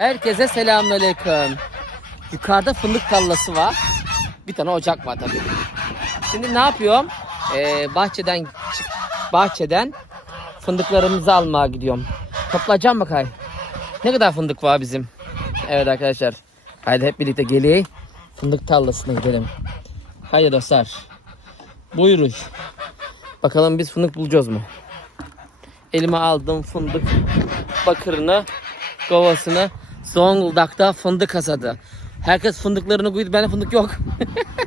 Herkese selamünaleyküm. Yukarıda fındık tarlası var. Bir tane ocak var tabii. Şimdi ne yapıyorum? Ee, bahçeden bahçeden fındıklarımızı almaya gidiyorum. Toplayacağım bakay. Ne kadar fındık var bizim? Evet arkadaşlar. Haydi hep birlikte gelin. Fındık tarlasına gidelim. Haydi dostlar. Buyurun. Bakalım biz fındık bulacağız mu? Elime aldım fındık bakırını, kovasını. Zonguldak'ta fındık hasadı. Herkes fındıklarını koydu. Benim fındık yok.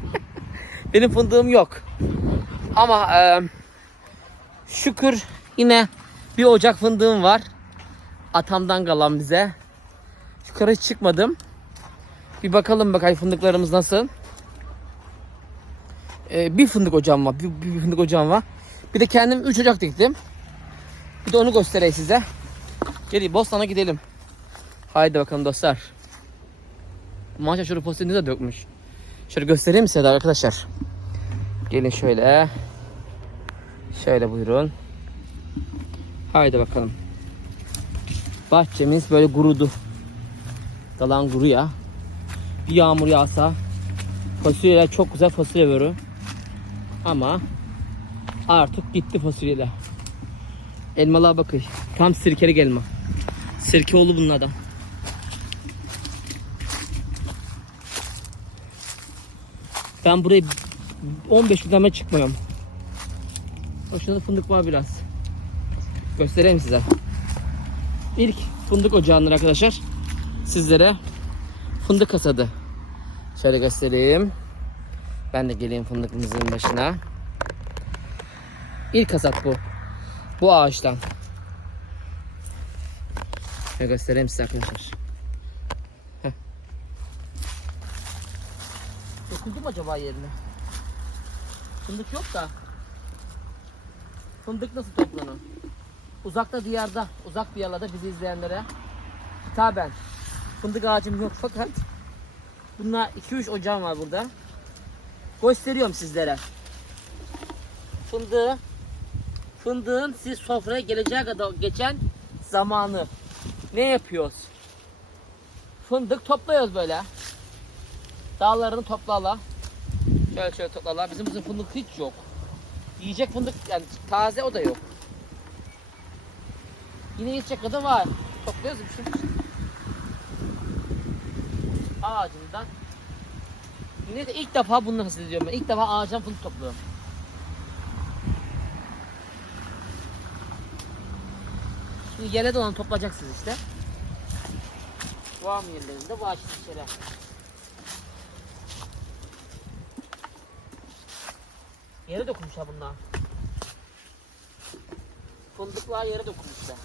Benim fındığım yok. Ama e, şükür yine bir ocak fındığım var. Atamdan kalan bize. Yukarı hiç çıkmadım. Bir bakalım bakayım fındıklarımız nasıl. E, bir fındık ocağım var. Bir, bir, bir fındık ocağım var. Bir de kendim 3 ocak diktim. Bir de onu göstereyim size. Gelin Bostan'a gidelim. Haydi bakalım dostlar. Maşa şurada postini de dökmüş. Şöyle göstereyim size de arkadaşlar. Gelin şöyle. Şöyle buyurun. Haydi bakalım. Bahçemiz böyle gurudu. Dalan guru ya. Bir yağmur yağsa fasulyeler çok güzel fasulye veriyor. Ama artık gitti fasulyeler. Elmalığa bakın. Tam sirkeli elma. Sirke oldu bunlardan. Ben burayı 15 günden çıkmıyorum. Hoşunda fındık var biraz. Göstereyim size. İlk fındık ocağından arkadaşlar sizlere fındık hasadı. Şöyle göstereyim. Ben de geleyim fındıkımızın başına. İlk hasat bu. Bu ağaçtan. Şöyle göstereyim size arkadaşlar. Mü acaba yerine? Fındık yok da. Fındık nasıl toplanır? Uzakta diyarda, uzak bir yerlerde bizi izleyenlere hitaben. Fındık ağacım yok fakat bunlar 2-3 ocağım var burada. Gösteriyorum sizlere. Fındığı fındığın siz sofraya geleceği kadar geçen zamanı ne yapıyoruz? Fındık topluyoruz böyle. Dağlarını toplala. Şöyle şöyle toplala. Bizim bizim fındık hiç yok. Yiyecek fındık yani taze o da yok. Yine yiyecek kadar var. Topluyoruz bir şey. Ağacından. Yine de ilk defa bunu nasıl ediyorum ben. İlk defa ağaçtan fındık topluyorum. Şimdi yere dolanı toplayacaksınız işte. Var mı yerlerinde? Var işte şeyler. Yere dokunmuşlar bunlar. Fındıklar yere dokunmuşlar.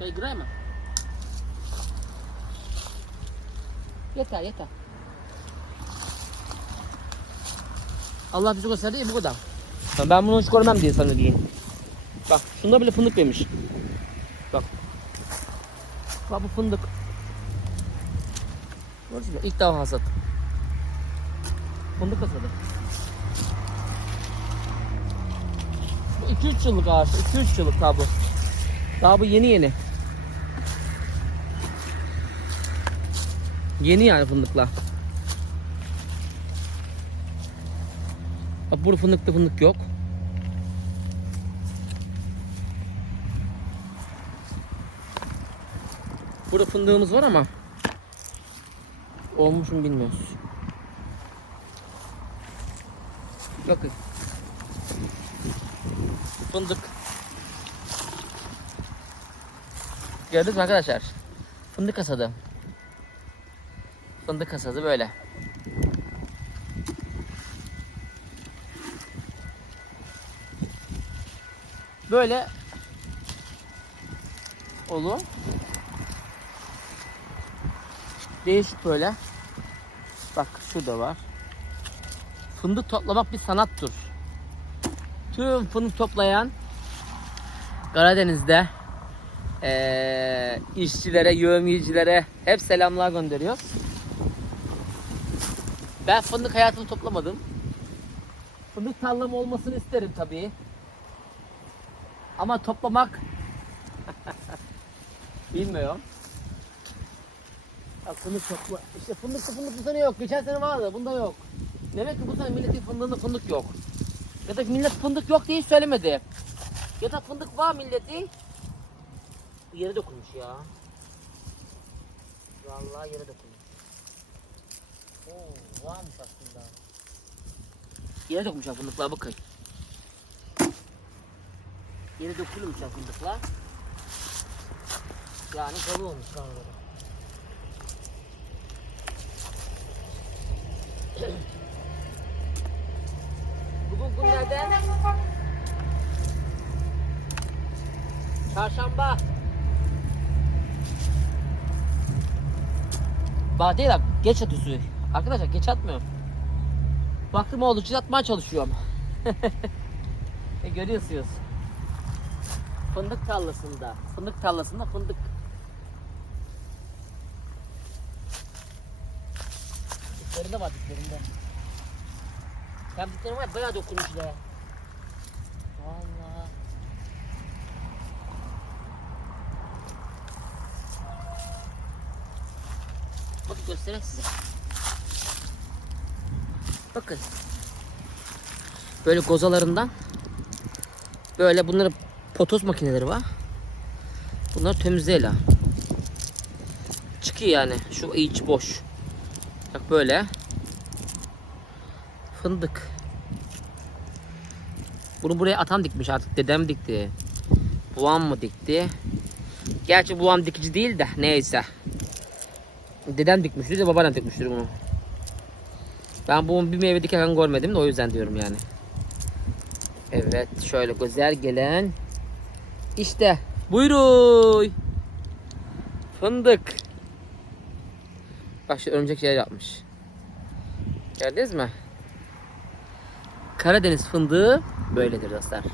Girer mi? Yeter yeter. Allah bizi gösterdi bu kadar. Ben- Ben bunu hiç görmem diye sana diyeyim. Bak şunda bile fındık vermiş. Bak. Bak bu fındık. Gördünüz mü? İlk defa hasat. Fındık hasadı. Bu 2-3 yıllık ağaç. 2-3 yıllık daha bu. Daha bu yeni yeni. Yeni yani fındıklar. Bak burada fındıkta fındık yok. Burada fındığımız var ama olmuş mu bilmiyoruz. Bakın. Fındık. Gördünüz mü arkadaşlar? Fındık hasadı. Fındık hasadı böyle. Böyle olur. Değişik böyle. Bak şurada var. Fındık toplamak bir sanattır. Tüm fındık toplayan Karadeniz'de eee işçilere, yövmiyecilere hep selamlar gönderiyoruz. Ben fındık hayatımı toplamadım. Fındık tarlam olmasını isterim tabii. Ama toplamak bilmiyorum. Fındık topla. İşte fındıkta fındık bu sene yok. Geçen sene vardı. Bunda yok. Demek ki bu sene milletin fındığında fındık yok. Ya da millet fındık yok diye söylemedi. Ya da fındık var milleti. Yere dokunmuş ya. Vallahi yere dokunmuş. Oo, varmış aslında. Yere dokunmuş fındıklar bakın. Yere dokunmuş fındıklar. Yani kalı olmuş kanları. Bugün günlerden Çarşamba. Bak değil geç atıyorsun. Arkadaşlar geç atmıyorum. Vaktim oldukça atmaya çalışıyorum. e, görüyorsunuz. Fındık tarlasında. Fındık tarlasında fındık. Diplerinde var diplerinde. Hem diplerinde var bayağı dokunmuşlar. Vallahi. Bakın göstereyim size. Bakın. Böyle gozalarından böyle bunları potos makineleri var. Bunlar temizleyle. Çıkıyor yani. Şu iç boş. Bak böyle. Fındık. Bunu buraya atan dikmiş artık. Dedem dikti. Babam mı dikti? Gerçi babam dikici değil de neyse. Dedem dikmiştir de babaannem dikmiştir bunu. Ben bunun bir meyve dikerken görmedim de o yüzden diyorum yani. Evet şöyle güzel gelen. İşte buyurun. Fındık. Bak şu örümcek yer yapmış. Gördünüz mü? Karadeniz fındığı böyledir dostlar.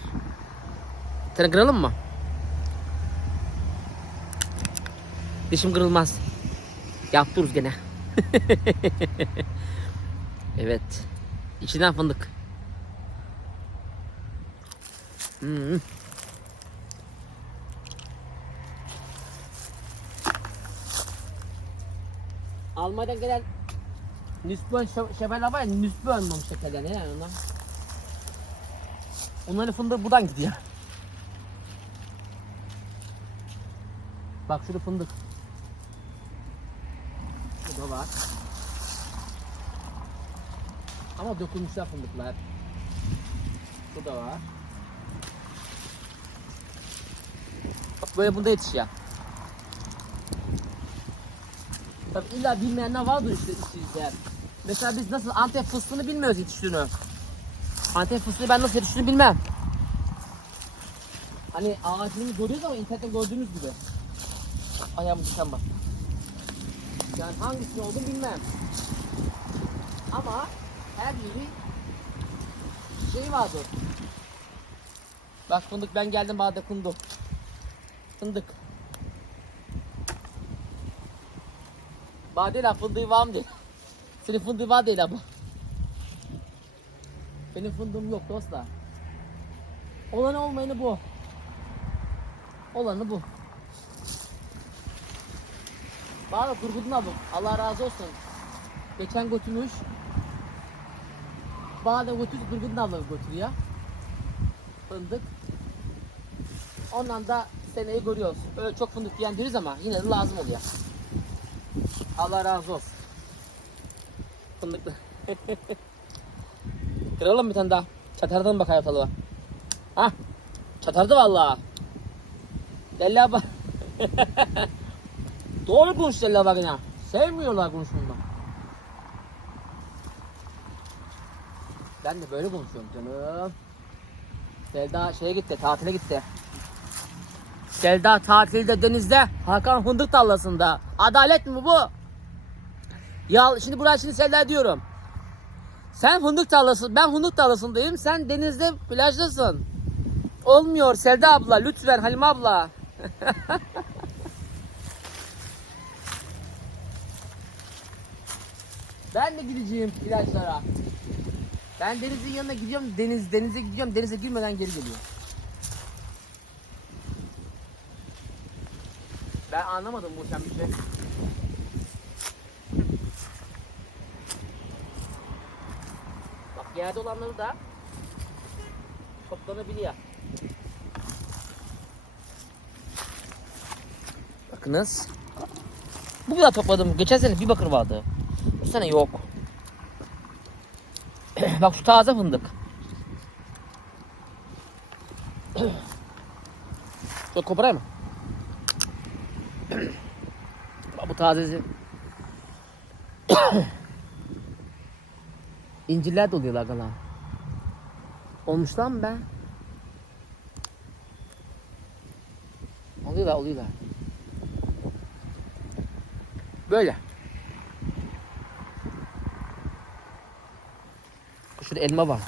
Tane kıralım mı? Dişim kırılmaz. Yaptırız gene. evet. İçinden fındık. Hmm. Almanya'dan gelen Nüsbön şebeler var ya Nüsbön mum şekerler ne yani onlar? Onların fındığı buradan gidiyor. Bak şurada fındık. Şurada var. Ama dokunmuşlar fındıklar. Bu da var. Bak böyle bunda yetişiyor. Tabii illa bilmeyenler vardır işte işçilikler. Mesela biz nasıl Antep fıstığını bilmiyoruz yetiştiğini. Antep fıstığı ben nasıl yetiştiğini bilmem. Hani ağacını görüyoruz ama internette gördüğümüz gibi. Ayağımı diken bak. Yani hangisinin olduğunu bilmem. Ama her biri şey vardır. Bak fındık ben geldim bana dokundu. Fındık. Bana değil ha fındığı var mı değil. Senin fındığı var değil ama. Benim fındığım yok dostlar. Olanı olmayanı bu. Olanı bu. Bana kurgudun aldım. Allah razı olsun. Geçen götürmüş. Bana da götür kurgudun aldım götürüyor. Fındık. Ondan da seneyi görüyoruz. Öyle çok fındık yiyen ama yine de lazım oluyor. Allah razı olsun. Fındıklı. Kıralım bir tane daha. Çatardan bakar ortalığa. Ha? Çatardı vallahi. Deli abla. Doğru konuş Deli abla yine. Sevmiyorlar konuşmamı. Ben de böyle konuşuyorum canım. Selda şeye gitti, tatile gitti. Selda tatilde denizde, Hakan Fındık tarlasında. Adalet mi bu? Ya şimdi buraya şimdi Selda diyorum. Sen fındık tarlası, ben fındık tarlasındayım. Sen denizde, plajdasın. Olmuyor Selda abla, lütfen Halime abla. ben de gideceğim plajlara. Ben denizin yanına gidiyorum, deniz denize gidiyorum, denize girmeden geri geliyorum. Ben anlamadım bu sen bir şey. Yerde olanları da toplanabiliyor. Bakınız. Bu kadar topladım. Geçen sene bir bakır vardı. Bu sene yok. Bak şu taze fındık. Şöyle koparayım mı? Bak bu tazesi. İncirler de oluyorlar gala. Olmuş lan be. Oluyorlar oluyorlar. Böyle. Şurada elma var.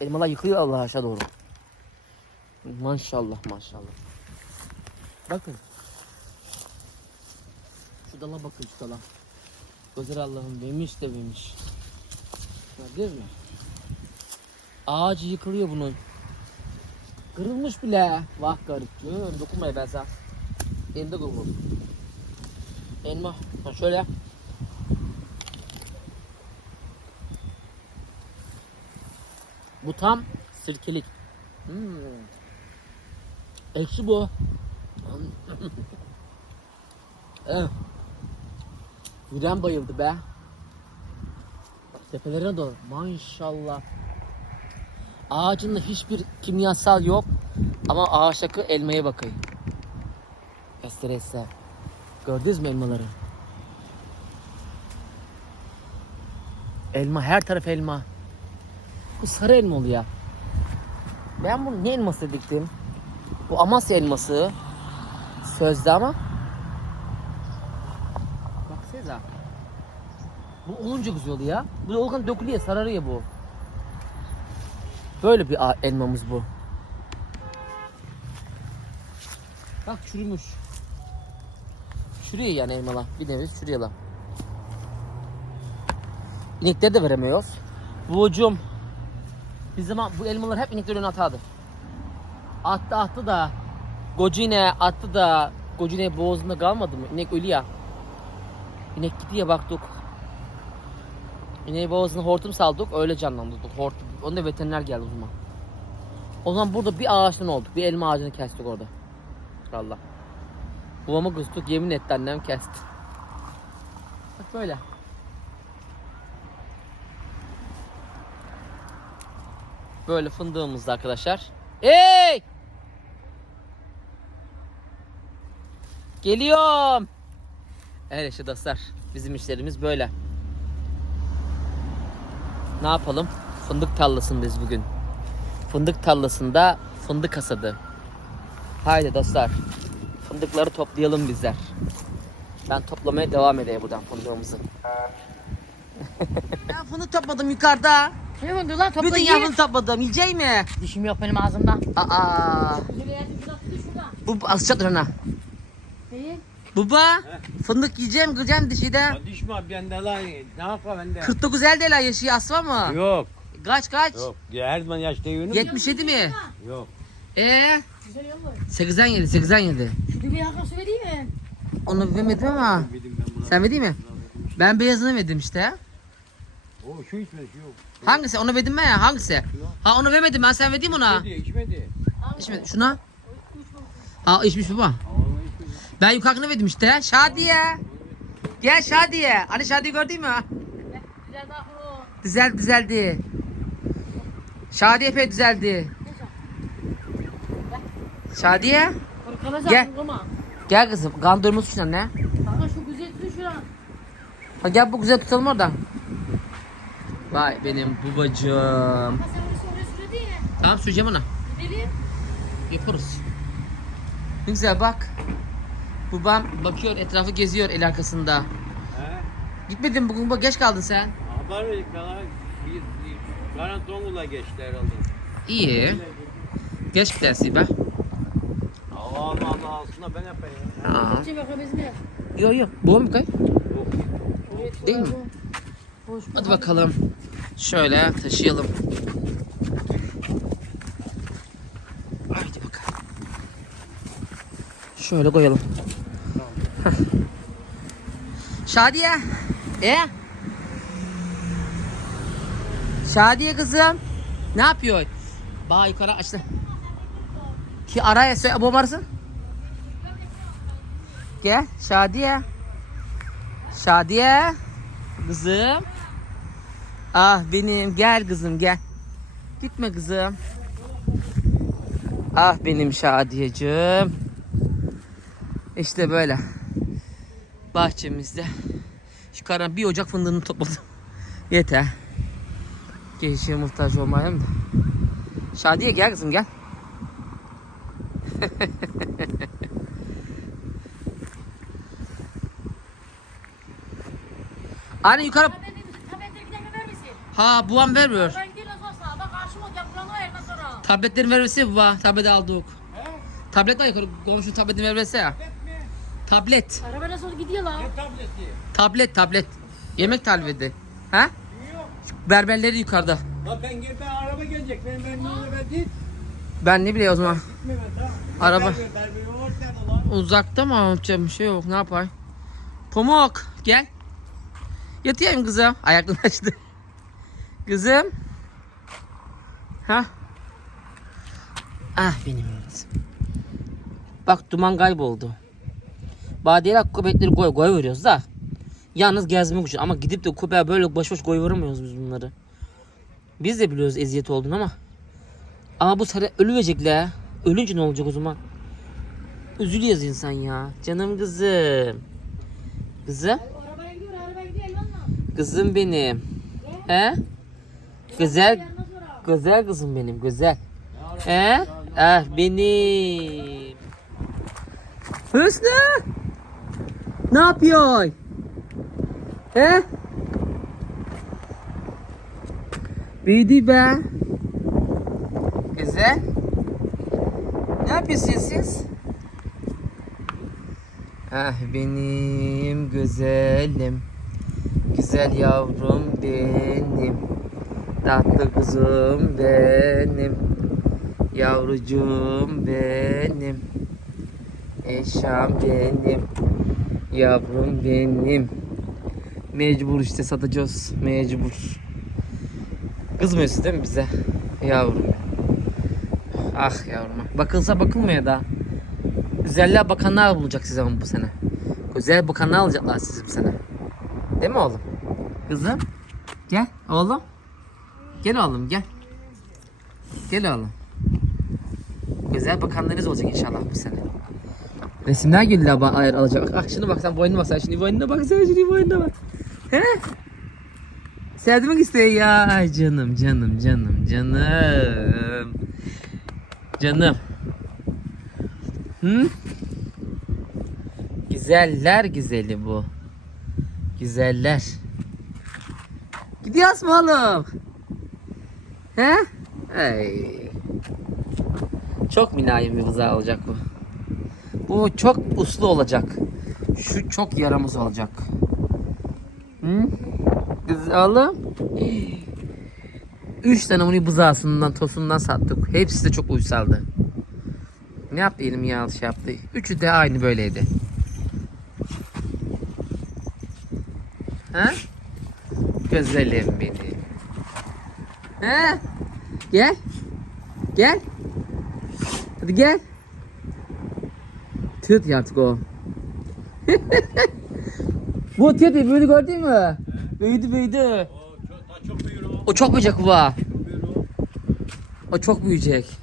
Elmalar yıkılıyor Allah aşağı doğru. Maşallah maşallah. Bakın. Şu dala bakın şu dala. Gözler Allah'ım demiş de demiş. Gördünüz mü? Ağacı yıkılıyor bunun. Kırılmış bile. Vah garip. Dokunmaya ben sana. Elimde kırılmış. Elma. Ha şöyle. Bu tam sirkelik. Hmm. Ekşi bu. evet. Yüren bayıldı be. Tepelerine doğru. Maşallah. Ağacında hiçbir kimyasal yok. Ama ağaçtaki elmaya bakayım. Estrese. Gördünüz mü elmaları? Elma her taraf elma. Bu sarı elma oluyor. Ben bunu ne elması diktim? Bu Amasya elması. Sözde ama. Baksanıza. Bu olunca güzel oluyor ya. Bu olgan dökülüyor, sararıyor bu. Böyle bir elmamız bu. Bak çürümüş. Çürüyor yani elmalar. Bir nevi çürüyorlar. İnekleri de veremiyoruz. Buğucum. Bir zaman bu elmalar hep inekler önüne atardı. Attı attı da Gocine attı da Gocine boğazında kalmadı mı? İnek ölü ya. İnek gitti ya baktık. İneği boğazına hortum saldık öyle canlandırdık hortum. Onda veteriner geldi o zaman. O zaman burada bir ağaçtan olduk. Bir elma ağacını kestik orada. Valla. Babamı kıstık yemin etti annem kesti. Bak böyle. Böyle fındığımızda arkadaşlar. Hey! Geliyorum. Evet işte dostlar. Bizim işlerimiz böyle. Ne yapalım? Fındık tarlasındayız bugün. Fındık tarlasında fındık hasadı. Haydi dostlar. Fındıkları toplayalım bizler. Ben toplamaya devam edeyim buradan fındığımızı. ben fındık topladım yukarıda. Ne oldu lan topla Bütün ye. yavrunu topladım. Yiyecek mi? Dişim yok benim ağzımda. Aa. Bu asacak ona. Baba, fındık yiyeceğim, kıracağım dişide. Düşme bende lan. Ne yapayım bende? 49 elde la yaşıyor asma mı? Yok. Kaç kaç? Yok. Ya her zaman yaşta yiyorum. 77 mi? Yok. Ee, Güzel yol var. 8'den yedi, 8'den yedi. Şu düğmeyi hakası vereyim mi? Onu ama. Ben bunu. Sen vereyim mi? Ben beyazını verdim işte. O şu içmedi şu yok. Hangisi? Onu verdim ben ya. Hangisi? Ha onu vermedim ben. Sen vereyim ona. İçmedi içmedi. İçmedi. Şuna. Ha içmiş baba. Ben yukarıdakine verdim işte. Şadiye. Gel Şadiye. Hani Şadiye gördün mü? Düzel düzeldi. Şadiye epey düzeldi. Şadiye. Gel. Gel kızım. Kan durması için anne. Kanka şu güzel tut şuna. Ha gel bu güzel tutalım oradan. Vay benim babacığım. Tamam süreceğim ona. Gidelim. Yaparız. Ne güzel bak. Babam bakıyor etrafı geziyor el arkasında. He? Gitmedin bugün bak geç kaldın sen. Haber verdik bana. Bir, bir Karantongu'la geçti herhalde. İyi. Geç gidersin be. Allah Allah Allah aslında ben yapayım. Aa. Gideceğim bakalım izine. Yok yok. Bu mu kay? Yok. Değil mi? Boş Hadi bakalım. Şöyle taşıyalım. Haydi bakalım. Şöyle koyalım. Şadiye. E? Şadiye kızım. Ne yapıyor? Bağ yukarı açtı. Ki araya söyle bu varsın. Gel Şadiye. Şadiye. Kızım. Ah benim gel kızım gel. Gitme kızım. Ah benim Şadiyeciğim. İşte böyle. Bahçemizde. Şu karan bir ocak fındığını topladım. Yeter. Gençliğe muhtaç olmayayım da. Şadiye gel kızım gel. Anne yukarı. Ha buam vermiyor. Ben gidiyorum sonra bak karşıma olacak buranı ver ondan sonra. Tabletleri vermesi baba. Tablet aldık. Tablet var yukarı. Komşu tabletini vermesi ya. Tablet. Araba nasıl gidiyor lan? Tableti. Tablet tablet. Yemek tableti. Ha? Berberleri yukarıda. La ben gel ben araba gelecek. Ben ben ne ben değil. Ben ne bileyim o zaman. Gitme ben tamam. Araba. Lan. Uzakta mı yapacağım bir şey yok. Ne yapayım? Pamuk gel. Yatayım kızım. Ayaklarını açtı. Kızım. Ha? Ah benim kızım. Bak duman kayboldu. Badiyeler köpekleri koy koy veriyoruz da. Yalnız gezmek için ama gidip de köpeğe böyle boş boş koy veremiyoruz biz bunları. Biz de biliyoruz eziyet olduğunu ama. Ama bu sene ölüyecekler. Ölünce ne olacak o zaman? Üzülüyoruz insan ya. Canım kızım. Kızım. Kızım benim. He? Güzel. Güzel kızım benim. Güzel. He? Ah benim. Hüsnü. Ne yapıyor? He? Büyüdü be. Güzel. Ne yapıyorsunuz siz? Ah benim güzelim. Güzel yavrum benim. Tatlı kızım benim. Yavrucuğum benim. Eşam benim. Yavrum benim. Mecbur işte satacağız. Mecbur. Kızmıyorsun değil mi bize? Yavrum. Ah yavrum. Bakılsa bakılmıyor da. Güzelliğe bakanlar bulacak size bu sene. Güzel bakanlar alacaklar sizi bu sene. Değil mi oğlum? Kızım. Gel oğlum. Gel oğlum gel. Gel oğlum. Güzel bakanlarınız olacak inşallah bu sene. Resimler geliyor bana ayar alacak. Ah şunu bak sen boynuna bak sen şimdi boynuna bak sen şimdi boynuna bak. He? Sevdirmek istiyor ya. Ay canım canım canım canım. Canım. Hı? Güzeller güzeli bu. Güzeller. Gidiyoruz mu oğlum? He? Ay. Çok mülayim bir kıza olacak bu. Bu çok uslu olacak. Şu çok yaramız olacak. Hı? Oğlum. Üç tane bunu bızağısından, tosundan sattık. Hepsi de çok uysaldı. Ne yaptı elim ya şey yaptı. Üçü de aynı böyleydi. Ha? Güzelim benim. Ha? Gel. Gel. Hadi gel. Ya artık o. Bu tırt büyüdü gördün mü? Büyüdü büyüdü. O çok, büyür o. O çok büyüyecek büyür o. Çok büyüyecek.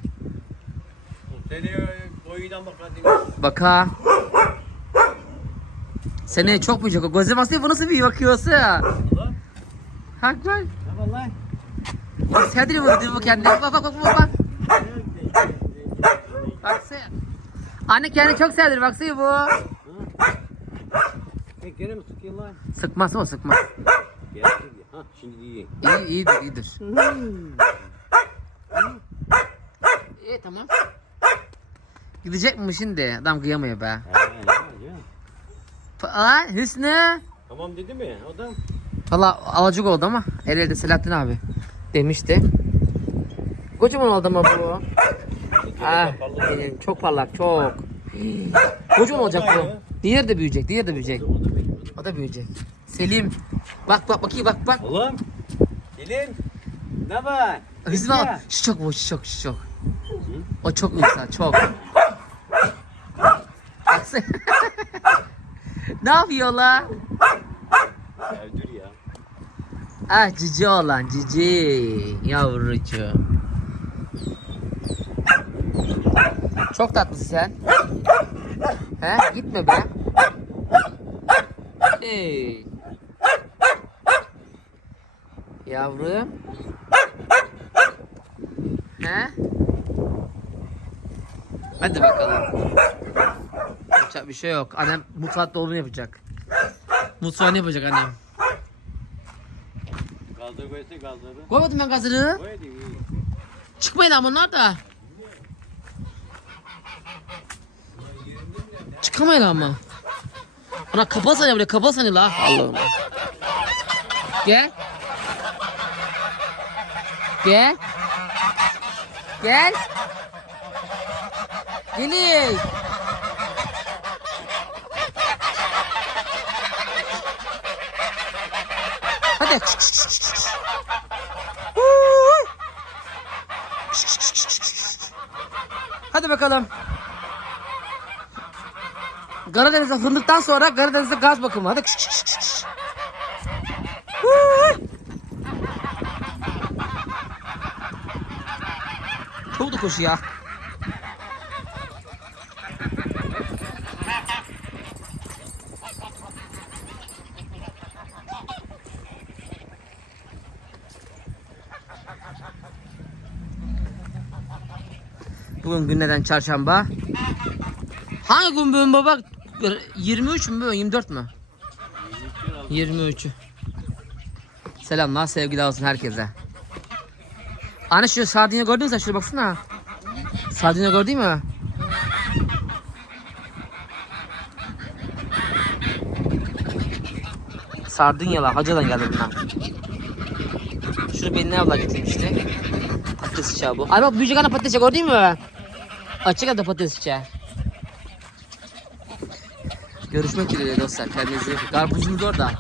O Seneye boyundan bak hadi. Bak ha. Seneye çok büyüyecek o. Gözü bastı bu nasıl bir bakıyorsa. Lan. Hak var. Lan. Bak sevdiriyor bu, bu kendine. Bak bak bak bak bak. Baksana. Anne kendini çok sevdir baksana bu. Sen gene mi sıkıyorsun lan? Sıkmaz o sıkmaz. Şimdi. Ha şimdi iyi. İyi iyidir iyidir. İyi tamam. Gidecek mi şimdi? Adam kıyamıyor be. Ha, ya, ya. Aa, Hüsnü. Tamam dedi mi adam? Valla alacak oldu ama el elde Selahattin abi demişti. Kocaman oldu ama bu. Ah, benim çok parlak çok. Kocaman olacak bu. Diğer de büyüyecek, diğer de büyüyecek. O da büyüyecek. Selim. Bak bak bakayım bak bak. Oğlum. Selim. Ne var? Hızlı al. Şu çok bu, şu çok, şu çok. O çok insan, çok. Ne yapıyor la? Ya dur ya. Ah cici olan cici. Yavrucuğum. Çok tatlısın sen. He? Gitme be. Hey. Yavrum. He? Hadi bakalım. Yapacak bir şey yok. Annem mutfak dolabını yapacak. Mutfağını yapacak annem. Kaldır koysun kaldırdı. Koymadım ben gazını. Koy hadi. Çıkmayın ama onlar da. Çıkamayın ama. Ana böyle kapalı sanıyor la. Allah'ım. Gel. Gel. Gel. Gelin. Hadi. Hadi bakalım. Karadeniz'de fındıktan sonra Karadeniz'de gaz bakımı. Hadi. Çok da koşu ya. Bugün günlerden çarşamba. Hangi gün bugün baba? 23 mü bugün 24 mü? 23'ü. Selamlar sevgiler olsun herkese. Anne şu sardalya gördün mü şuraya baksana. Sardalya gördün mü? Sardunyalar hacıdan geldi bunlar. Şunu beline abla getirmişti. Patates çağı bu. Ay bak büyüyecek ana patates çağı gördün mü? Açık adı patates çağı. Görüşmek dileğiyle dostlar. Kendinize iyi bakın. Karpuzumuz orada.